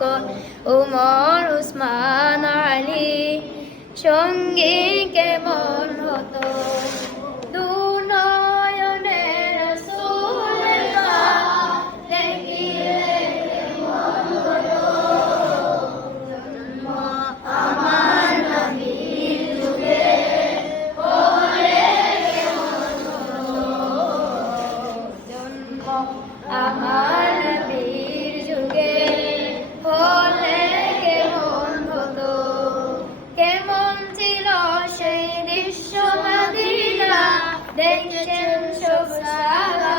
বরকত উমর উসমান আলী সঙ্গী কেমন হতো দুনয়নে রাসূলুল্লাহ দেখিলে কেমন হতো আমার নবীর যুগে হলে কেমন হতো জন্ম আমার নবীর যুগে হলে কেমন হতো কেমন ছিল সেই দৃশ্য মদিনা দেখছেন সব সাহাবা